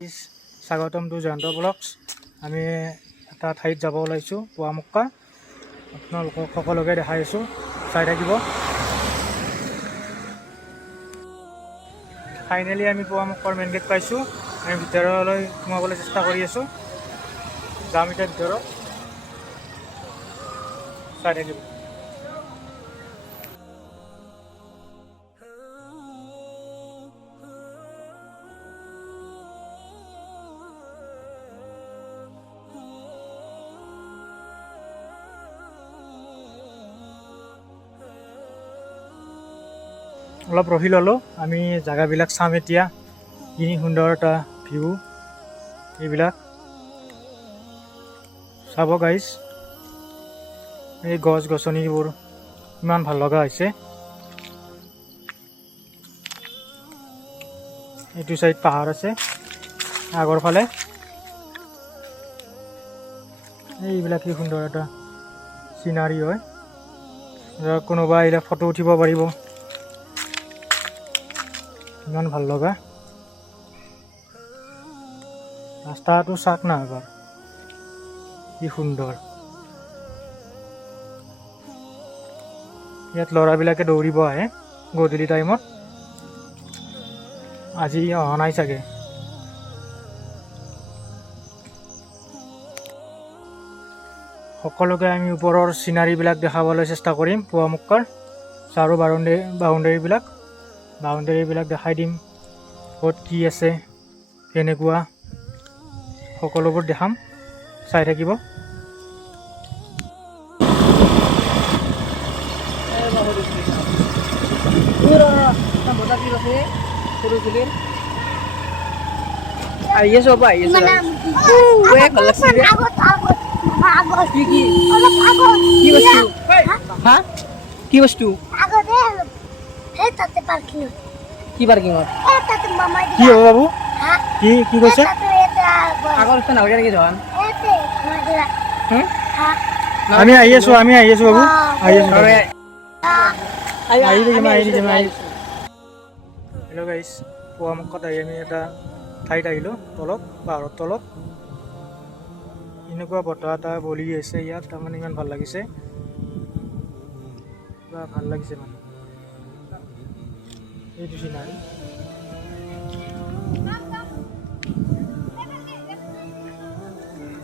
স্বাগতম two Jayanta blogs. আমি এটা ঠাইত যাব ওলাইছোঁ, পুৱামক্কা। আপোনালোকক সকলোকে দেখাই আছোঁ, চাই থাকিব। ফাইনেলি আমি পুৱামক্কাৰ মেইন গেট পাইছোঁ। আমি ভিতৰলৈ সোমাবলৈ চেষ্টা কৰি আছোঁ। যাম এতিয়া ভিতৰত, চাই থাকিব। অলপ ৰখি ল'লোঁ, আমি জেগাবিলাক চাম এতিয়া। কি সুন্দৰ এটা ভিউ, এইবিলাক চাব গাইজ। এই গছ গছনিবোৰ ইমান ভাল লগা হৈছে। এইটো চাইড পাহাৰ আছে, আগৰ ফালে এইবিলাক কি সুন্দৰ এটা চিনাৰী হয়। কোনোবা আহিলে ফটো উঠিব পাৰিব, ইমান ভাল লগা। ৰাস্তাটো চাক না এবাৰ, কি সুন্দৰ। ইয়াত ল'ৰাবিলাকে দৌৰিব আহে গধূলি টাইমত। আজি অহা নাই চাগে। সকলোকে আমি ওপৰৰ চিনাৰীবিলাক দেখাবলৈ চেষ্টা কৰিম। পুৱামক্কাৰ চাৰো বাউণ্ডেৰীবিলাক দেখাই দিম, ক'ত কি আছে, কেনেকুৱা, সকলোবোৰ দেখাম, চাই থাকিব। কি বস্তু কি পাৰ্কিঙত কি হ'ব বাবু? কি কৈছে? আগৰ নাৱৰীয়া নেকি ধন আমি আহি আছোঁ বাবু, আহি থাকিম। হেল্ল' গাইজ, পুৱামক্কাত আহি আমি এটা ঠাইত আহিলোঁ, তলত পাহাৰৰ তলত। এনেকুৱা বতাহ এটা বলি আছে ইয়াত, তাৰমানে ইমান ভাল লাগিছে, কিবা ভাল লাগিছে মানে। এইটো চিনাৰী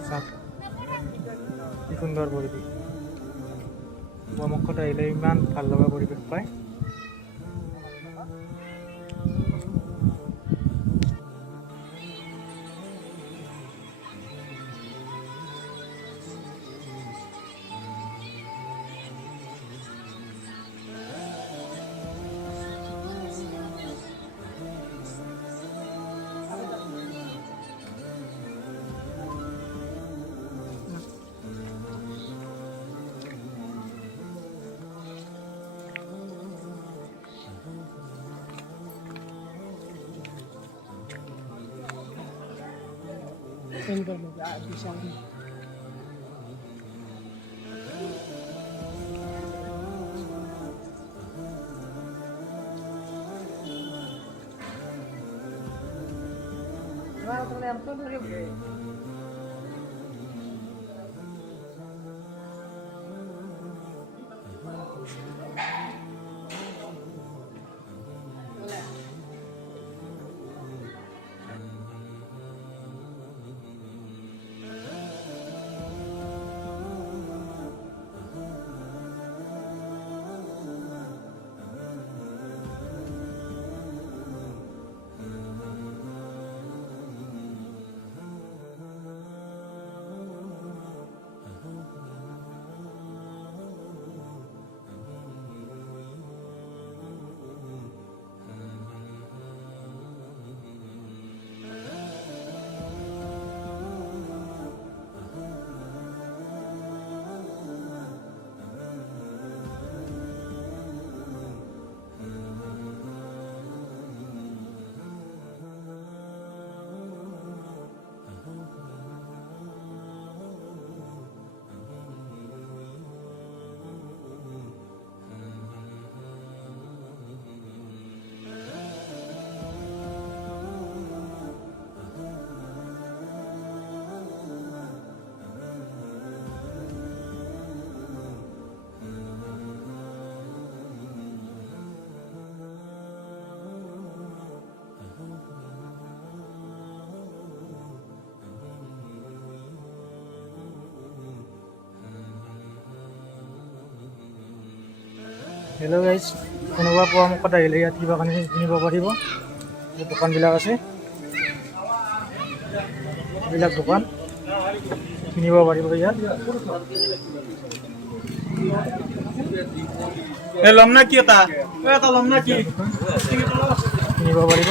চাওক, কি সুন্দৰ পৰিৱেশ। পুৱামক্কাত আহিলে ইমান ভাল লগা পৰিৱেশ পায়। হেল্ল' গাইজ, কোনোবা পোৱামক্কাত আহিলে ইয়াত কিবা কানি কিনিব পাৰিব। এই দোকানবিলাক আছে, এইবিলাক দোকান কিনিব পাৰিব ইয়াত। ল'ম না কি এটা ল'ম না কি কিনিব পাৰিব।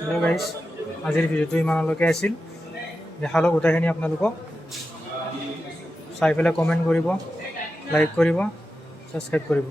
হেল্ল' গাইজ, আজিৰ ভিডিঅ'টো ইমানলৈকে আছিল। দেখালোঁ গোটেইখিনি আপোনালোকক। চাই পেলাই কমেণ্ট কৰিব, লাইক কৰিব, ছাবস্ক্ৰাইব কৰিব।